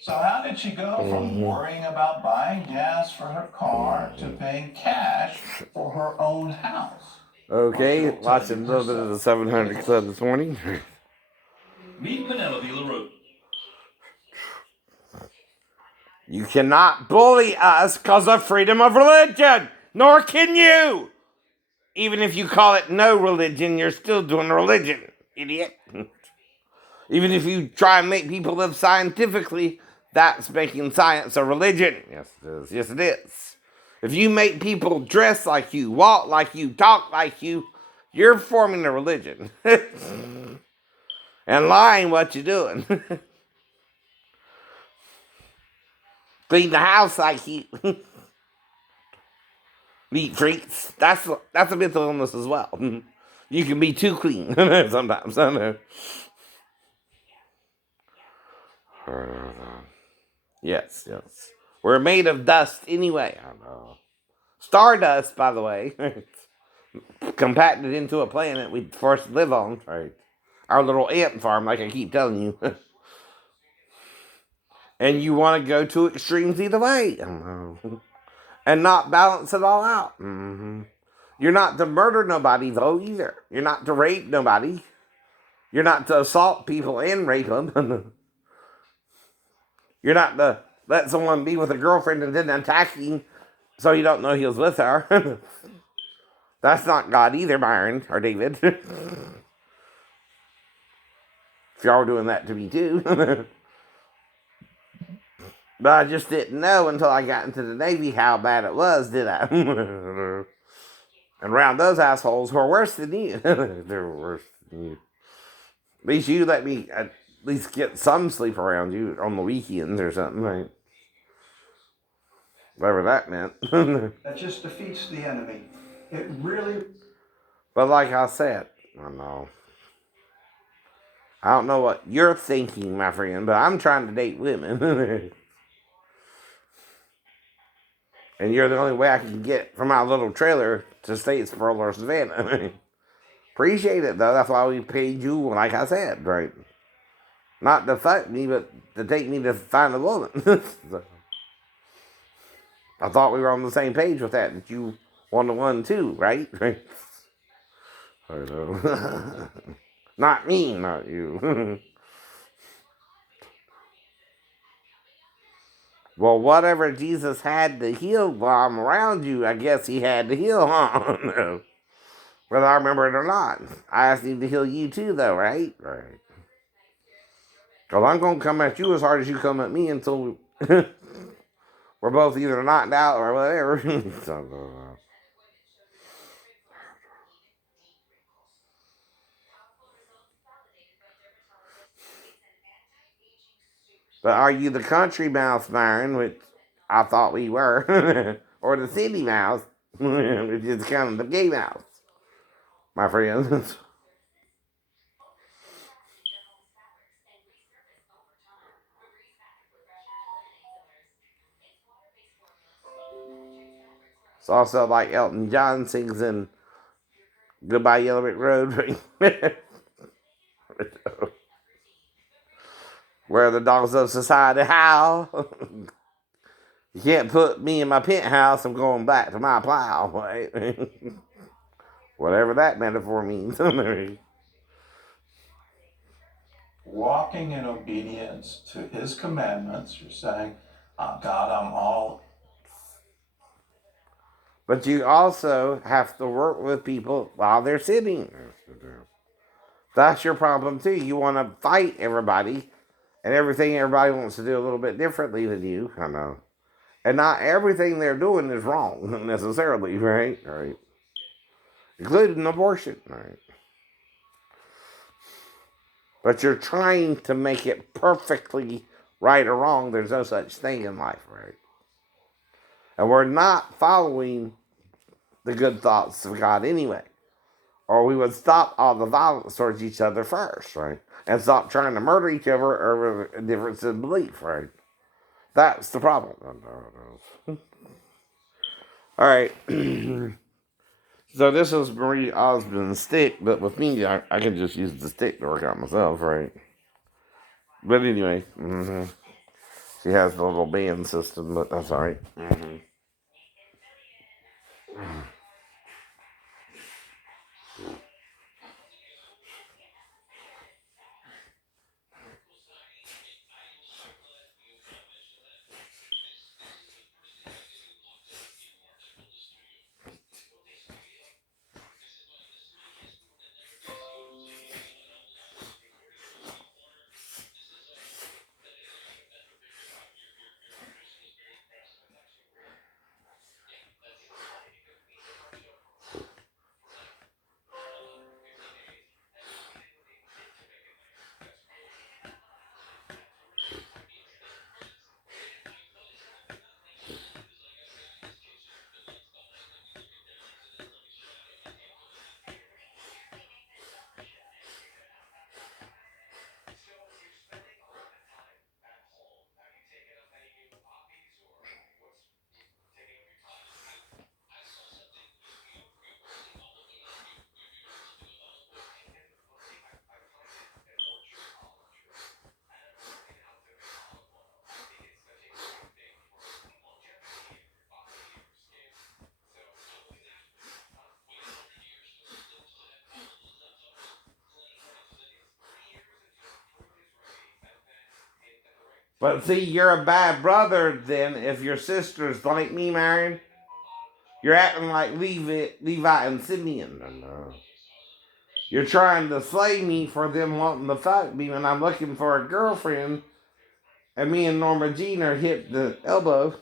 So how did she go from worrying about buying gas for her car to paying cash for her own house? Well, Okay, she'll tell you watching a little bit of herself. the 700 Club this morning. Meet Penelope LaRue. You cannot bully us because of freedom of religion, nor can you. Even if you call it no religion, you're still doing religion, idiot. Even if you try and make people live scientifically, that's making science a religion. Yes, it is. Yes, it is. If you make people dress like you, walk like you, talk like you, you're forming a religion. And lying what you're doing. Clean the house like you. Meat freaks. That's a mental illness as well. You can be too clean sometimes. I know. Yes, yes. We're made of dust anyway. I know. Stardust, by the way, compacted into a planet we forced to live on. Right. Our little ant farm, like I keep telling you. And you want to go to extremes either way. I know. And not balance it all out. Mm-hmm. You're not to murder nobody, though, either. You're not to rape nobody. You're not to assault people and rape them. You're not to let someone be with a girlfriend and then attack him so you don't know he was with her. That's not God either, Byron or David. If y'all were doing that to me too. But I just didn't know until I got into the Navy how bad it was, did I? And around those assholes who are worse than you. They're worse than you. At least you let me at least get some sleep around you on the weekends or something, right? Whatever that meant. That just defeats the enemy. It really. But like I said, I don't know what you're thinking, my friend, but I'm trying to date women. And you're the only way I can get from my little trailer to Statesboro or Savannah. Appreciate it, though. That's why we paid you, like I said, right? Not to fuck me, but to take me to find a woman. So, I thought we were on the same page with that you want one too, right? Right. I know. Not me, not you. Well, whatever Jesus had to heal while I'm around you, I guess he had to heal, huh? No. Whether I remember it or not. I asked him to heal you too, though, right? Right. Well, I'm going to come at you as hard as you come at me until we're both either knocked out or whatever. But are you the country mouse, Byron, which I thought we were, or the city mouse, which is kind of the gay mouse, my friends? It's also like Elton John sings in Goodbye Yellow Brick Road, where the dogs of society howl. You can't put me in my penthouse. I'm going back to my plow. Right? Whatever that metaphor means. Walking in obedience to his commandments, you're saying, God, I'm all. But you also have to work with people while they're sitting. That's your problem too. You want to fight everybody and everything everybody wants to do a little bit differently than you. I know. And not everything they're doing is wrong necessarily, right? Right. Including abortion, right? But you're trying to make it perfectly right or wrong. There's no such thing in life, right? And we're not following the good thoughts of God anyway. Or we would stop all the violence towards each other first, right? And stop trying to murder each other over a difference in belief, right? That's the problem. All right. So this is Marie Osmond's stick, but with me, I can just use the stick to work out myself, right? But anyway, She has the little band system, but that's all right. Mm-hmm. But see, you're a bad brother then if your sister's like me, Marion. You're acting like Levi and Simeon. No. You're trying to slay me for them wanting to fuck me when I'm looking for a girlfriend, and me and Norma Jean are hip to elbow,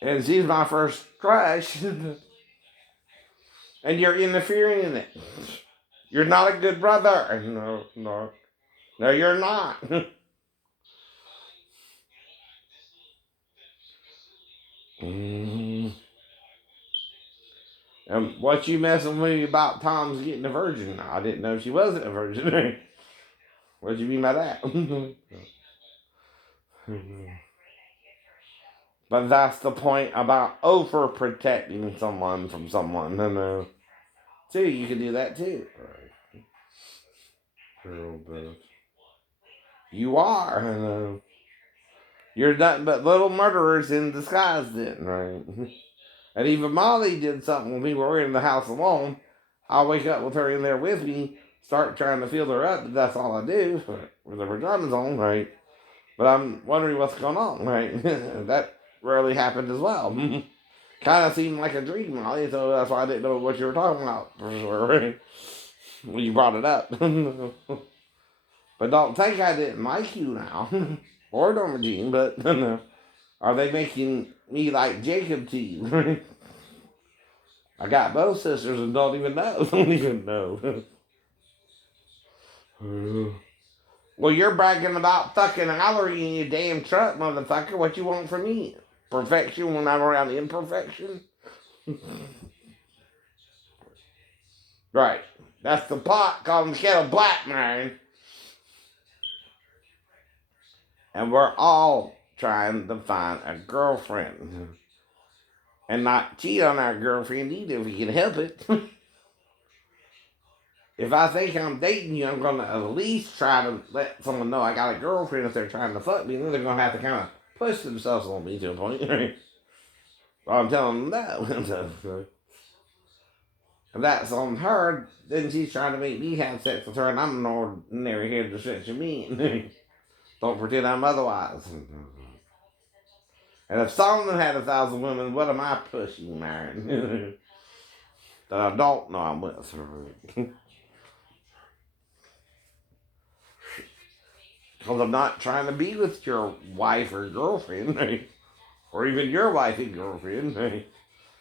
and she's my first crush, and you're interfering in it. You're not a good brother. No, you're not. Mm. And what you messing with me about Tom's getting a virgin? I didn't know she wasn't a virgin. What do you mean by that? But that's the point about overprotecting someone from someone. No. Too, you can do that too. Right. You are. No. You're nothing but little murderers in disguise then, right? And even Molly did something when we were in the house alone. I'll wake up with her in there with me, start trying to feel her up, but that's all I do with the pajamas on, right? But I'm wondering what's going on, right? That rarely happened as well. Kind of seemed like a dream, Molly, so that's why I didn't know what you were talking about for sure, right? When you brought it up. But don't think I didn't like you now. Or Norma Jean, but are they making me like Jacob to you? I got both sisters and don't even know. Don't even know. Well, you're bragging about fucking Allery in your damn truck, motherfucker. What you want from me? Perfection when I'm around imperfection? Right. That's the pot calling the kettle black, man. And we're all trying to find a girlfriend. And not cheat on our girlfriend either if we can help it. If I think I'm dating you, I'm going to at least try to let someone know I got a girlfriend if they're trying to fuck me. Then they're going to have to kind of push themselves on me to a point. Well, I'm telling them no. If that's on her, then she's trying to make me have sex with her, and I'm an ordinary heterosexual being. Don't pretend I'm otherwise. And if Solomon had 1,000 women, what am I pushing, Marion? That I don't know I'm with. Because I'm not trying to be with your wife or girlfriend, right? Or even your wife and girlfriend. Right?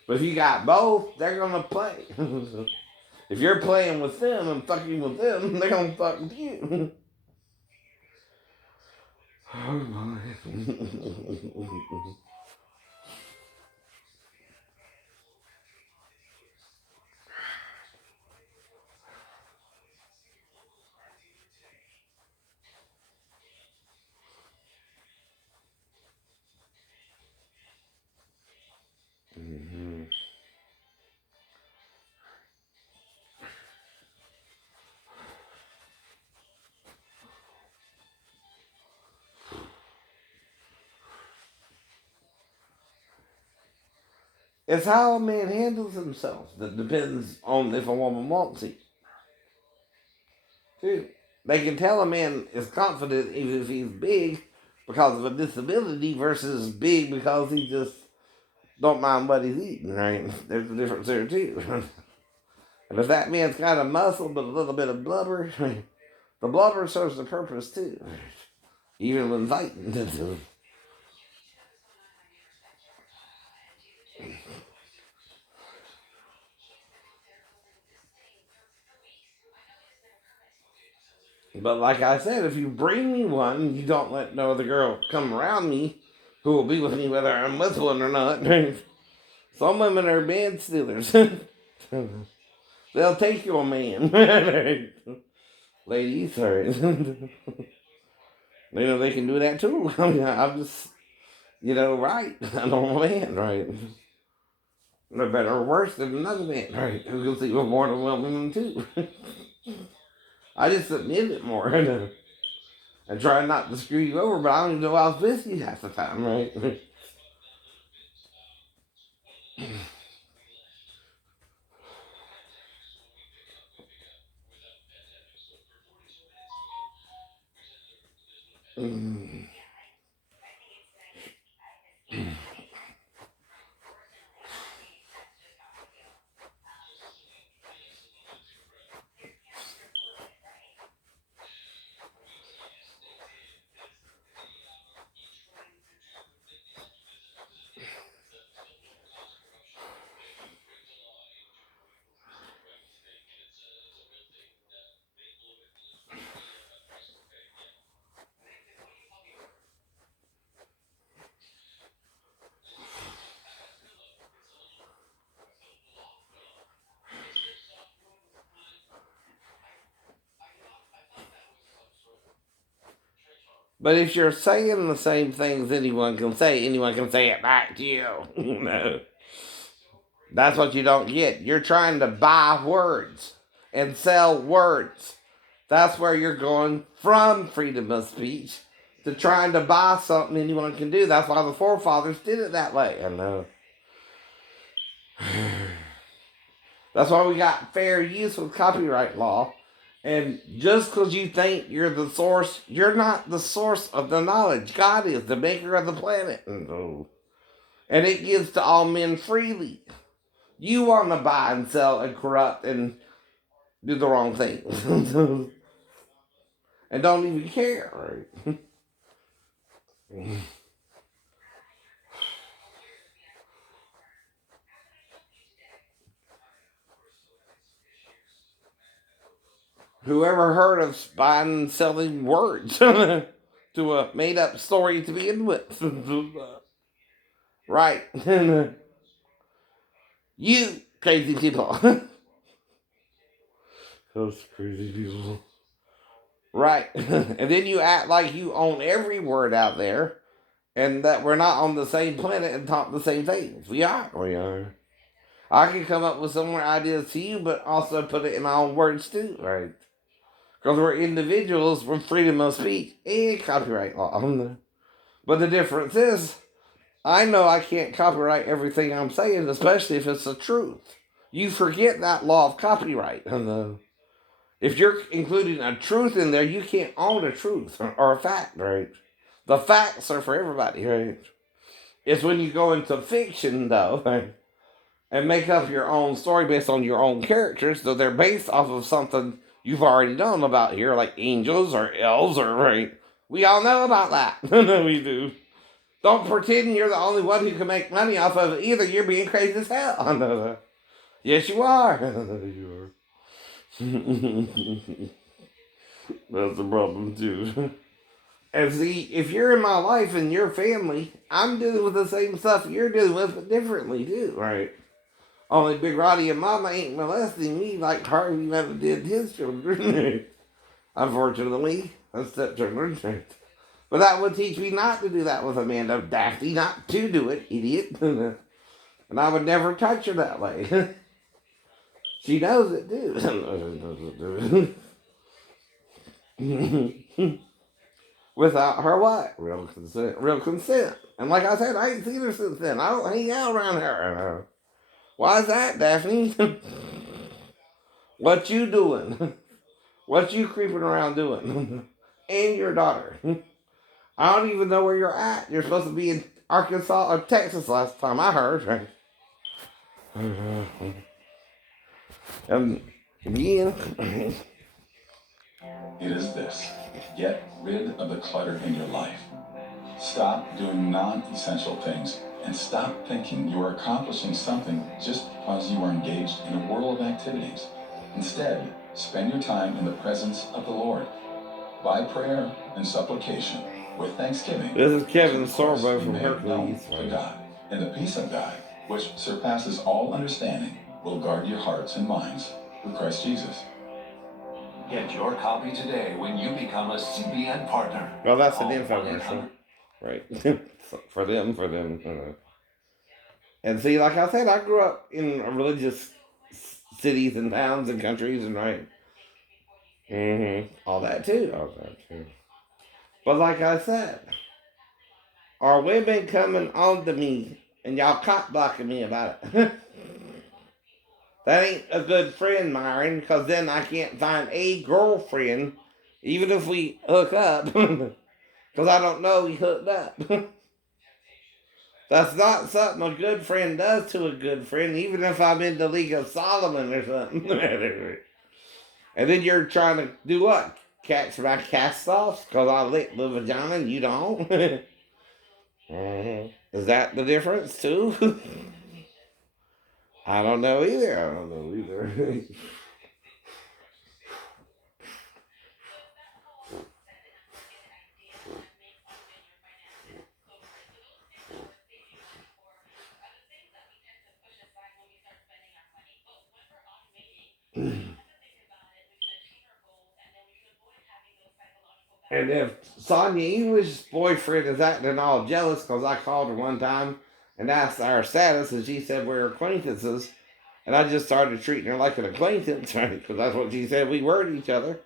But if you got both, they're going to play. If you're playing with them and fucking with them, they're going to fuck with you. Oh my. Mm-hmm. It's how a man handles himself that depends on if a woman wants it. Too. They can tell a man is confident even if he's big because of a disability versus big because he just don't mind what he's eating, right? There's a difference there too. And if that man's got a muscle but a little bit of blubber, the blubber serves the purpose too. Even when fighting. But like I said, if you bring me one, you don't let no other girl come around me who will be with me whether I'm with one or not. Some women are man stealers. They'll take your man. Ladies, sorry. You know, they can do that too. I mean, I'm just, right. A normal man, right? No better or worse than another man, right? Who can sleep with more than one woman too. I just admit it more. And try not to screw you over, but I don't even know I was with you half the time, right? But if you're saying the same things anyone can say it back to you. No. That's what you don't get. You're trying to buy words and sell words. That's where you're going from freedom of speech to trying to buy something anyone can do. That's why the forefathers did it that way. I know. That's why we got fair use with copyright law. And just because you think you're the source, you're not the source of the knowledge. God is the maker of the planet. And it gives to all men freely. You want to buy and sell and corrupt and do the wrong thing. And don't even care, right? Whoever heard of buying and selling words to a made up story to begin with? Right. You crazy people. Those crazy people. Right. And then you act like you own every word out there and that we're not on the same planet and talk the same things. We are. We are. I can come up with some more ideas to you, but also put it in my own words too, right? Because we're individuals with freedom of speech and copyright law. But the difference is, I know I can't copyright everything I'm saying, especially if it's the truth. You forget that law of copyright. If you're including a truth in there, you can't own a truth or a fact, right? The facts are for everybody, right? It's when you go into fiction, though, right? And make up your own story based on your own characters, so they're based off of something you've already known about here, like angels or elves, or right? We all know about that. We do. Don't pretend you're the only one who can make money off of it either. You're being crazy as hell. Yes, you are. You are. That's the problem too. And see, if you're in my life and your family, I'm dealing with the same stuff you're dealing with, but differently too, right? Only Big Roddy and Mama ain't molesting me like Harvey never did his children. Unfortunately, a stepchildren. But that would teach me not to do that with Amanda Daphne, not to do it, idiot. And I would never touch her that way. She knows it too. Without her what? Real consent. Real consent. And like I said, I ain't seen her since then. I don't hang out around her. Why's that, Daphne? What you doing? What you creeping around doing? And your daughter. I don't even know where you're at. You're supposed to be in Arkansas or Texas last time I heard. Again. It is this: get rid of the clutter in your life. Stop doing non-essential things and stop thinking you are accomplishing something just because you are engaged in a whirl of activities. Instead, spend your time in the presence of the Lord by prayer and supplication with thanksgiving. This is Kevin Those requests Sorbo be from made known Hercules. to God. And the peace of God, which surpasses all understanding, will guard your hearts and minds through Christ Jesus. Get your copy today when you become a CBN partner. Well, that's an infomercial. Right. for them. And see, like I said, I grew up in religious cities and towns and countries and right. All that too. But like I said, are women coming on to me and y'all cock blocking me about it? That ain't a good friend, Myron, because then I can't find a girlfriend, even if we hook up, because I don't know we hooked up. That's not something a good friend does to a good friend, even if I'm in the League of Solomon or something. And then you're trying to do what? Catch my cast offs because I lick the vagina and you don't? Is that the difference too? I don't know either. And if Sonia English's boyfriend is acting all jealous because I called her one time and asked our status, and she said we're acquaintances, and I just started treating her like an acquaintance, right? Because that's what she said we were to each other.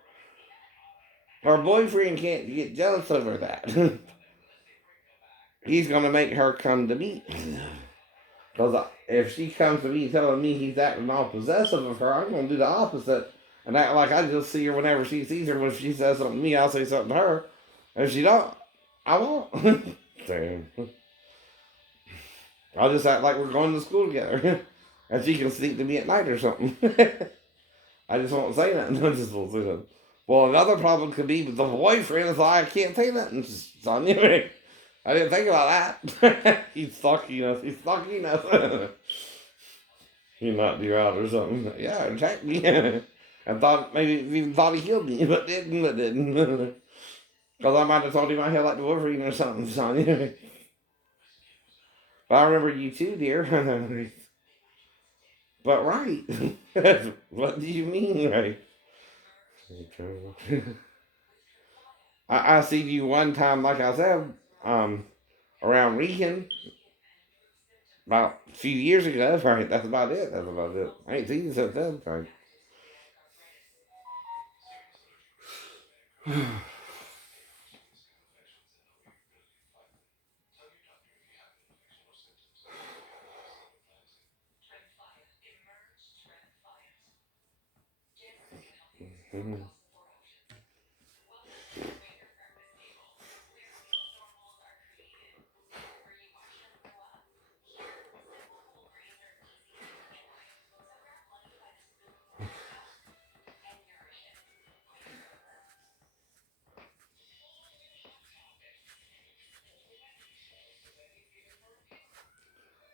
Her boyfriend can't get jealous over that. He's going to make her come to me. Because if she comes to me telling me he's acting all possessive of her, I'm going to do the opposite and act like I just see her whenever she sees her. When she says something to me, I'll say something to her. And if she don't, I won't. Damn. I'll just act like we're going to school together. And she can sneak to me at night or something. I just won't say nothing. I just won't say nothing. Well, another problem could be with the boyfriend is I can't say nothing. It's on you. I didn't think about that. He's stalking us. He's stalking us. He knocked you out or something. Yeah, attacked me. And thought maybe even thought he killed me, but didn't. Because I might have told him I had like the Wolverine or something, son. But I remember you too, dear. But right. What do you mean, right? I seen you one time, like I said, around Regan about a few years ago. Right, that's about it. I ain't seen you since then. Right.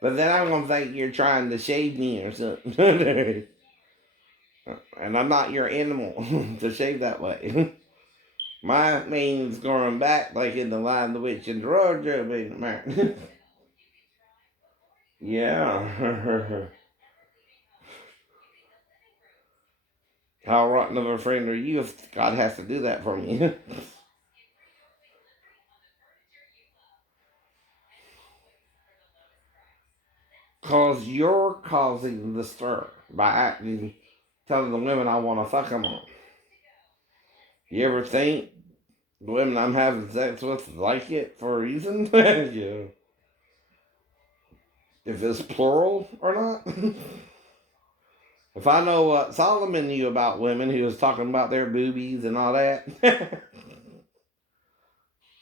But then I'm gonna think you're trying to shave me or something. And I'm not your animal to shave that way. My mane's going back like in the Lion, the Witch, and the Wardrobe, ain't it, man? Yeah. How rotten of a friend are you if God has to do that for me? Cause you're causing the stir by acting, telling the women I want to fuck them on. You ever think the women I'm having sex with like it for a reason? Yeah. if it's plural or not. If I know what Solomon knew about women, he was talking about their boobies and all that,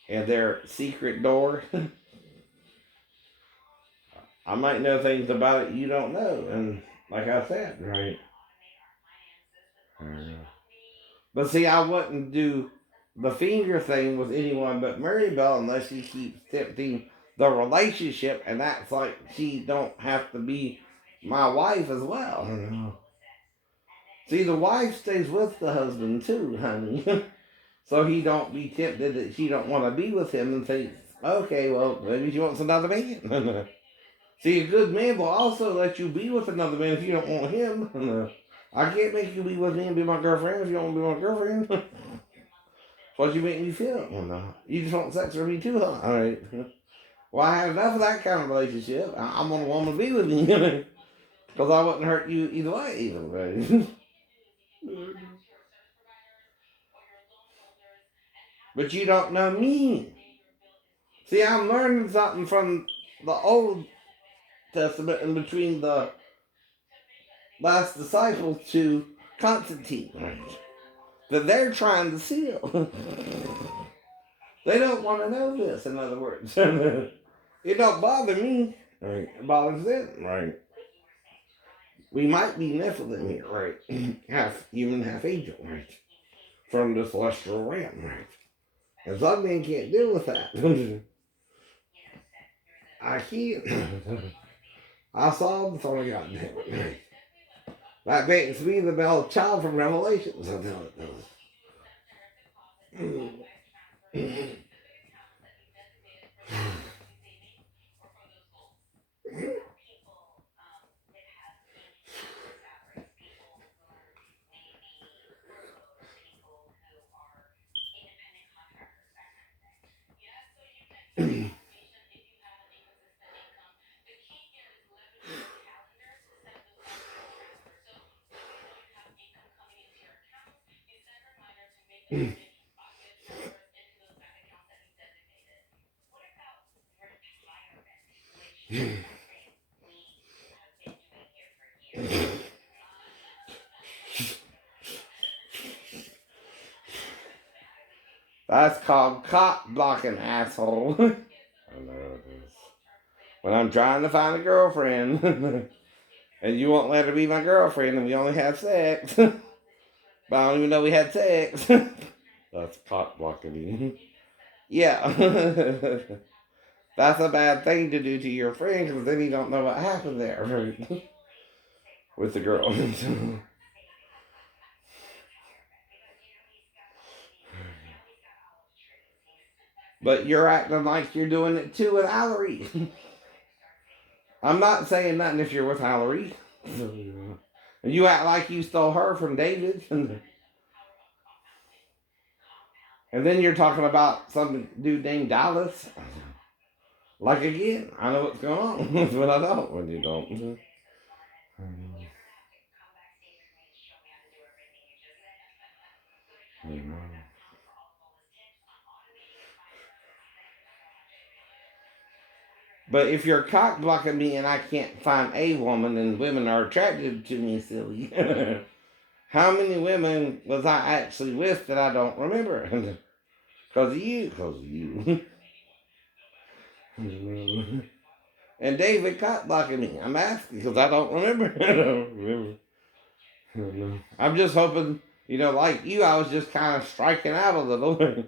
and their secret door. I might know things about it you don't know, and like I said, right. But see, I wouldn't do the finger thing with anyone but Maribel unless she keeps tempting the relationship, and that's like she don't have to be my wife as well. See, the wife stays with the husband too, honey. So he don't be tempted that she don't want to be with him and thinks, okay, well, maybe she wants another man. See, a good man will also let you be with another man if you don't want him. I can't make you be with me and be my girlfriend if you don't want to be my girlfriend. What you make me feel? Well, no. You just want sex with me too, huh? All right. Well, I had enough of that kind of relationship. I'm gonna want to be with me because I wouldn't hurt you either way. Either way. But you don't know me. See, I'm learning something from the Old Testament and between the last disciples to Constantine. Right? That they're trying to seal. They don't want to know this, in other words. It don't bother me. Right. It bothers them. Right. We might be Nephilim here, right? Half human, half angel, right? From the celestial realm, right? And some men can't deal with that. I can't. I saw the Son of God. Right? That makes me the bell child from Revelations. I tell it. That's called cock blocking, asshole. I know it is. When I'm trying to find a girlfriend, and you won't let her be my girlfriend, and we only have sex, but I don't even know we had sex. That's cock blocking. Yeah. That's a bad thing to do to your friend, because then you don't know what happened there, right? With the girl. But you're acting like you're doing it too with Allery. I'm not saying nothing if you're with Allery. And you act like you stole her from David. And then you're talking about some dude named Dallas. Like again, I know what's going on, but I don't when you don't. But if you're cock blocking me and I can't find a woman and women are attracted to me, silly, how many women was I actually with that I don't remember? Because of you. Because of you. And David cock blocking me. I'm asking because I don't remember. I don't remember. I'm just hoping, like you, I was just kind of striking out a little.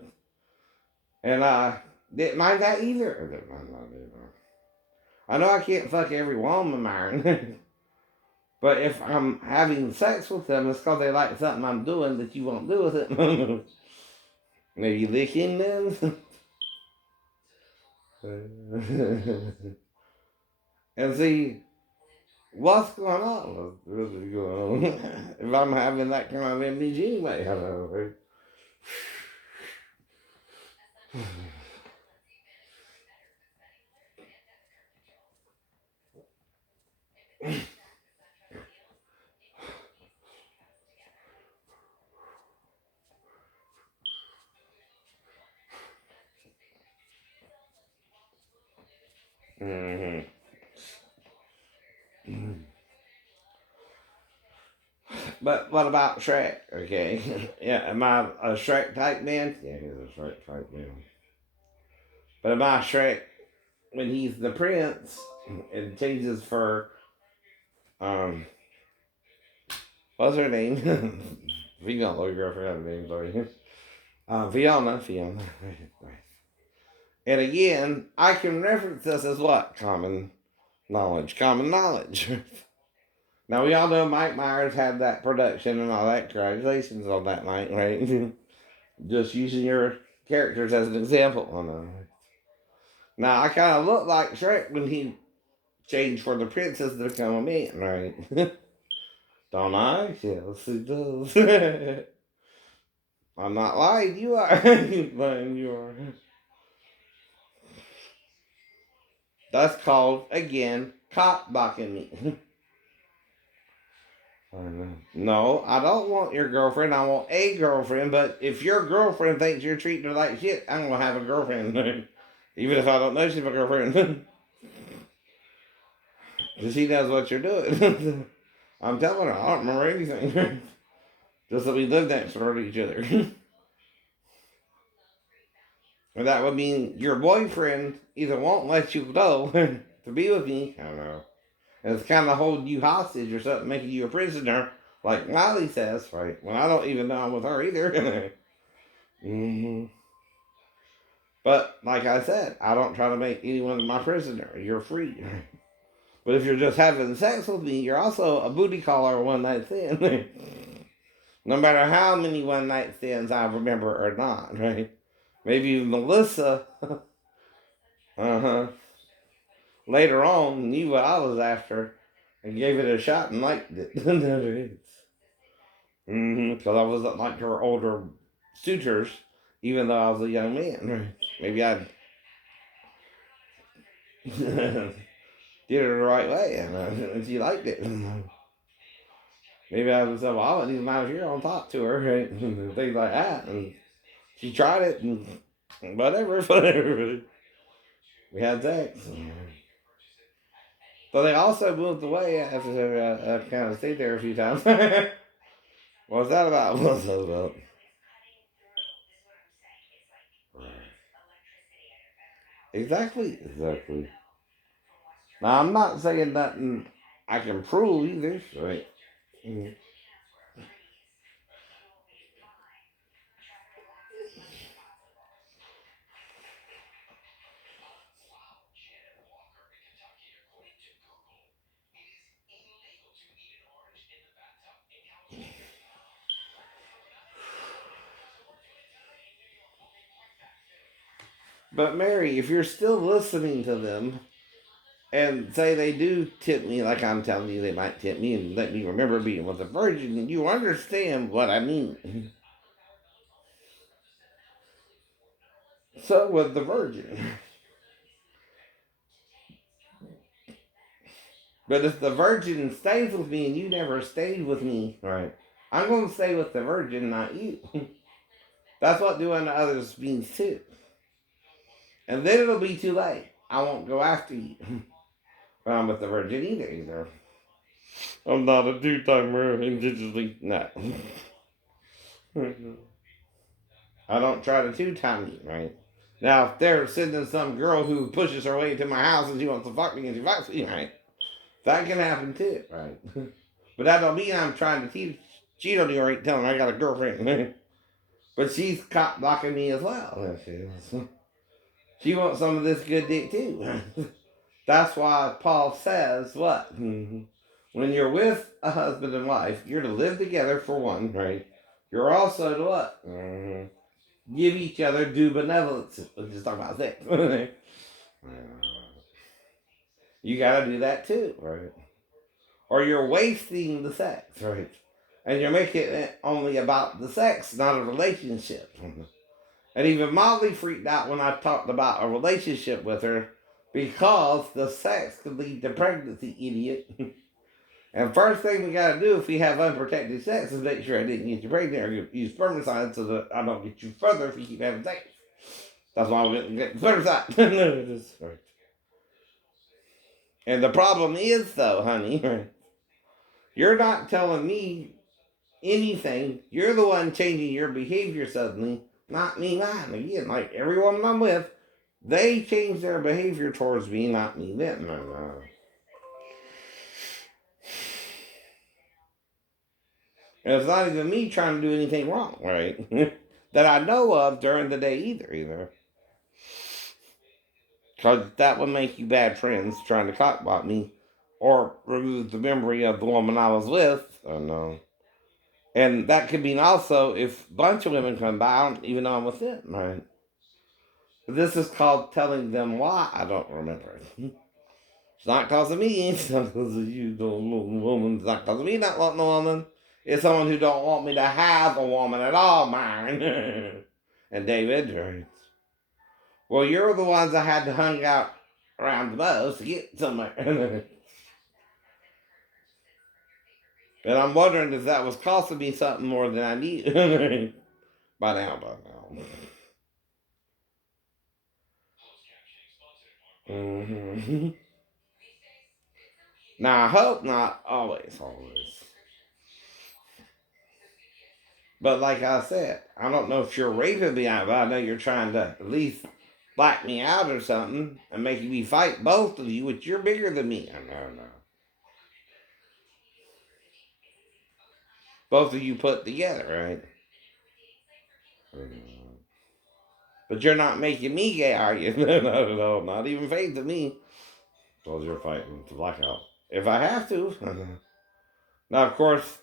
And I didn't mind that either. I didn't mind that either. I know I can't fuck every woman, Myron. But if I'm having sex with them, it's because they like something I'm doing that you won't do with it. Maybe licking them. And see, what's going on? What's really going on? If I'm having that kind of image anyway, I don't know. Mm-hmm. But what about Shrek? Okay, yeah, am I a Shrek type man? Yeah, he's a Shrek type man. But am I Shrek when he's the prince and changes for what's her name? Fiona, oh, girl, I forgot her name. Sorry, Fiona. And again, I can reference this as what common knowledge. Common knowledge. Now we all know Mike Myers had that production and all that. Congratulations on that, Mike. Right? Just using your characters as an example. Oh, no. Now I kind of look like Shrek when he changed for the princess to become a man, right? Don't I? Yes, he does. I'm not lying. You are. Lying. You are. That's called again cop blocking me. No, I don't want your girlfriend. I want a girlfriend. But if your girlfriend thinks you're treating her like shit, I'm gonna have a girlfriend, even if I don't know she's my girlfriend. Because she knows what you're doing. I'm telling her I don't remember anything. Just that we live next door to each other. And that would mean your boyfriend either won't let you go to be with me. I don't know. And it's kind of holding you hostage or something, making you a prisoner, like Miley says, right? When I don't even know I'm with her either. hmm But like I said, I don't try to make anyone my prisoner. You're free. But if you're just having sex with me, you're also a booty caller one night stand. No matter how many one night stands I remember or not, right? Maybe Melissa, uh-huh, later on knew what I was after and gave it a shot and liked it. Because I wasn't like her older suitors, even though I was a young man. Right? Maybe I did it the right way and she liked it. Maybe I was like, well, I wouldn't even mind if you're on top to her, right? And things like that. And she tried it and whatever. We had sex. So they also moved away after I kind of stayed there a few times. What's that about? What's that about? Exactly. Now I'm not saying nothing I can prove either, right? Mhm. But Mary, if you're still listening to them and say they do tip me like I'm telling you they might tip me and let me remember being with a virgin, you understand what I mean. So with the virgin. But if the virgin stays with me and you never stayed with me, right? I'm going to stay with the virgin, not you. That's what doing to others means too. And then it'll be too late. I won't go after you. But I'm with the virgin either. I'm not a two-timer indigenously. No. I don't try to two-time you, right? Now, if they're sending some girl who pushes her way into my house and she wants to fuck me and she fucks me, right? That can happen too, right? But that don't mean I'm trying to cheat on you or ain't telling her I got a girlfriend. But she's cop blocking me as well. She wants some of this good dick too. That's why Paul says what? When you're with a husband and wife, you're to live together for one, right? You're also to what? Give each other due benevolence. Let's just talk about sex. You gotta do that too, right? Or you're wasting the sex, right? And you're making it only about the sex, not a relationship. And even Molly freaked out when I talked about a relationship with her because the sex could lead to pregnancy, idiot. And first thing we gotta do if we have unprotected sex is make sure I didn't get you pregnant or use spermicide so that I don't get you further if you keep having sex. That's why I'm getting spermicide. And the problem is though, honey, you're not telling me anything, you're the one changing your behavior suddenly, not me mine. Again, like every woman I'm with, they change their behavior towards me, not me them. And it's not even me trying to do anything wrong, right? That I know of during the day either. Because that would make you bad friends trying to cockblock me or remove the memory of the woman I was with. And that could mean also if a bunch of women come by, I don't even know I'm with them, right? But this is called telling them why I don't remember it. It's not because of me. It's not because of you don't want a woman. It's not because of me not wanting a woman. It's someone who don't want me to have a woman at all, mine. And David writes, well, you're the ones I had to hang out around the most to get somewhere. And I'm wondering if that was costing me something more than I need. By now. Mm-hmm. Now, I hope not always. But like I said, I don't know if you're raping me out, but I know you're trying to at least black me out or something and making me fight both of you, which you're bigger than me. I know. Both of you put together, right? But you're not making me gay, are you? No, not even facing me. Because you're fighting to blackout. If I have to. Now, of course,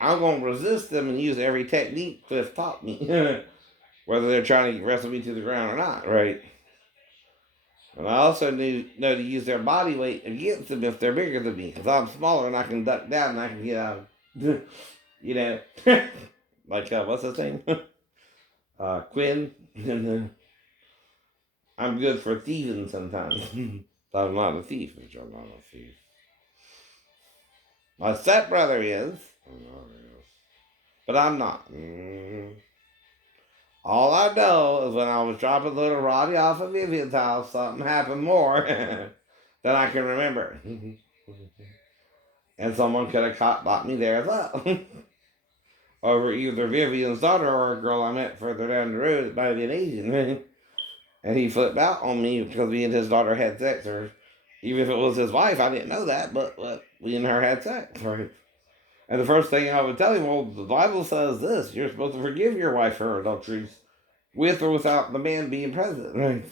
I'm going to resist them and use every technique Cliff taught me. Whether they're trying to wrestle me to the ground or not, right? And I also know to use their body weight against them if they're bigger than me. Because I'm smaller and I can duck down and I can get out. You know. Like, what's his name? Quinn. I'm good for thieving sometimes. I'm not a thief, but I'm not a thief. My stepbrother is. But I'm not. All I know is when I was dropping little Roddy off of Vivian's house, something happened more than I can remember. And someone could have caught me there as well. Over either Vivian's daughter or a girl I met further down the road that might be an Asian. And he flipped out on me because me and his daughter had sex. Or even if it was his wife, I didn't know that, but we and her had sex. Right? And the first thing I would tell him, well, the Bible says this. You're supposed to forgive your wife her adulteries with or without the man being present. Right?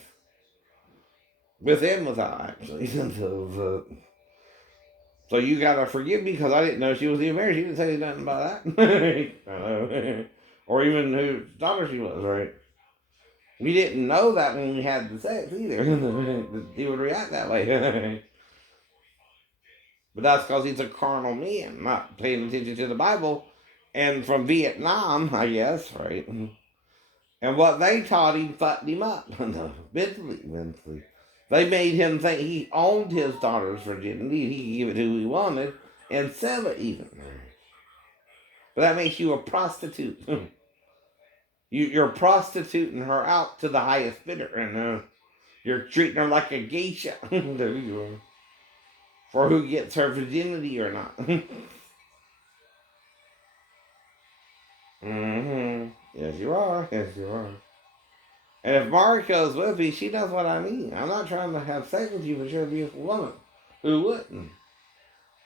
With and without, actually. So you gotta forgive me because I didn't know she was even married. She didn't say nothing about that. Or even whose daughter she was, right? We didn't know that when we had the sex either. He would react that way. But that's because he's a carnal man, not paying attention to the Bible. And from Vietnam, I guess, right? And what they taught him fucked him up. Mentally. They made him think he owned his daughter's virginity. He could give it to who he wanted and sell it even. But that makes you a prostitute. You're prostituting her out to the highest bidder. And you're treating her like a geisha. There you go. For who gets her virginity or not. Mm-hmm. Yes, you are. Yes, you are. And if Mariko's with me, she knows what I mean. I'm not trying to have sex with you, but you're a beautiful woman. Who wouldn't?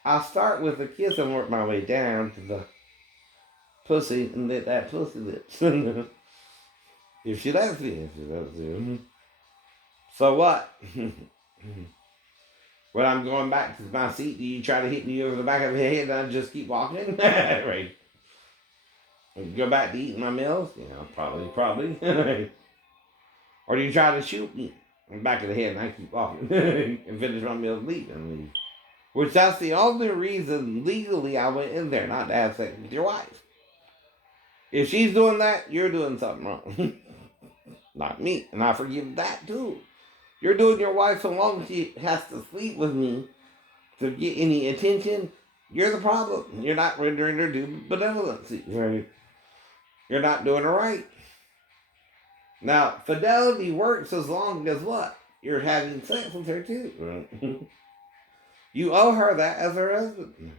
I start with a kiss and work my way down to the pussy and let that pussy lips. If she lets me, So what? When I'm going back to my seat, do you try to hit me over the back of the head and I just keep walking? Right. Go back to eating my meals? Probably. Or do you try to shoot me in the back of the head and I keep walking and finish my meal and leave? Which that's the only reason legally I went in there, not to have sex with your wife. If she's doing that, you're doing something wrong. Not me. And I forgive that too. You're doing your wife so long she has to sleep with me to get any attention. You're the problem. You're not rendering her due benevolency. Right? You're not doing it right. Now, fidelity works as long as what? You're having sex with her too. Right? You owe her that as her husband.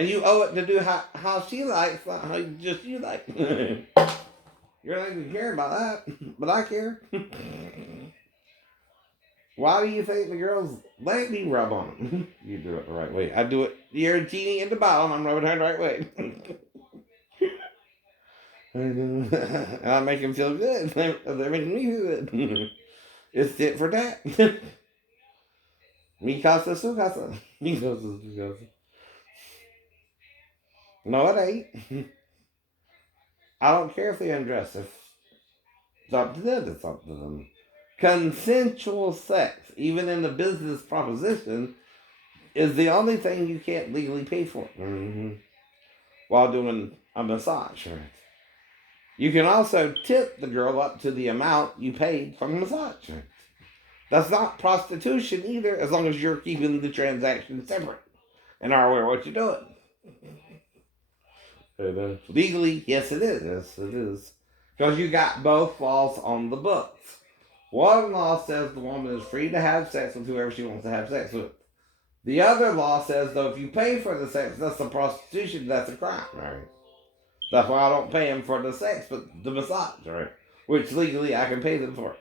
And you owe it to do how she likes, not how just you like. You're not even care about that, but I care. Why do you think the girls let me rub on them? You do it the right way. I do it. You're a genie in the bottle. I'm rubbing her the right way. And I make them feel good. They're making me feel good. It's tit for tat. Mi casa, su casa. Mi casa, su casa. No, it ain't. I don't care if they undress. If it's up to them, it's up to them. Consensual sex, even in the business proposition, is the only thing you can't legally pay for while doing a massage. Right? You can also tip the girl up to the amount you paid for the massage. Right? That's not prostitution either, as long as you're keeping the transaction separate and are aware of what you're doing. Legally, yes, it is. Yes, it is. Because you got both laws on the books. One law says the woman is free to have sex with whoever she wants to have sex with. The other law says, though, if you pay for the sex, that's a prostitution, that's a crime, right? That's why I don't pay them for the sex, but the massage, right? Which legally I can pay them for.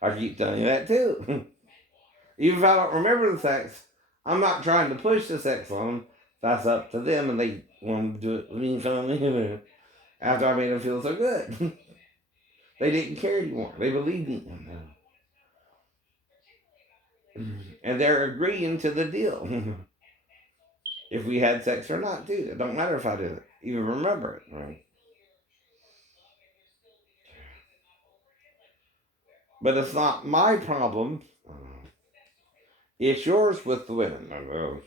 I keep telling you that too. Even if I don't remember the sex, I'm not trying to push the sex on them. That's up to them, and they want to do it with me finally. After I made them feel so good. They didn't care anymore. They believed me. And they're agreeing to the deal. If we had sex or not, too. It don't matter if I didn't even remember it, right? But it's not my problem. It's yours with the women.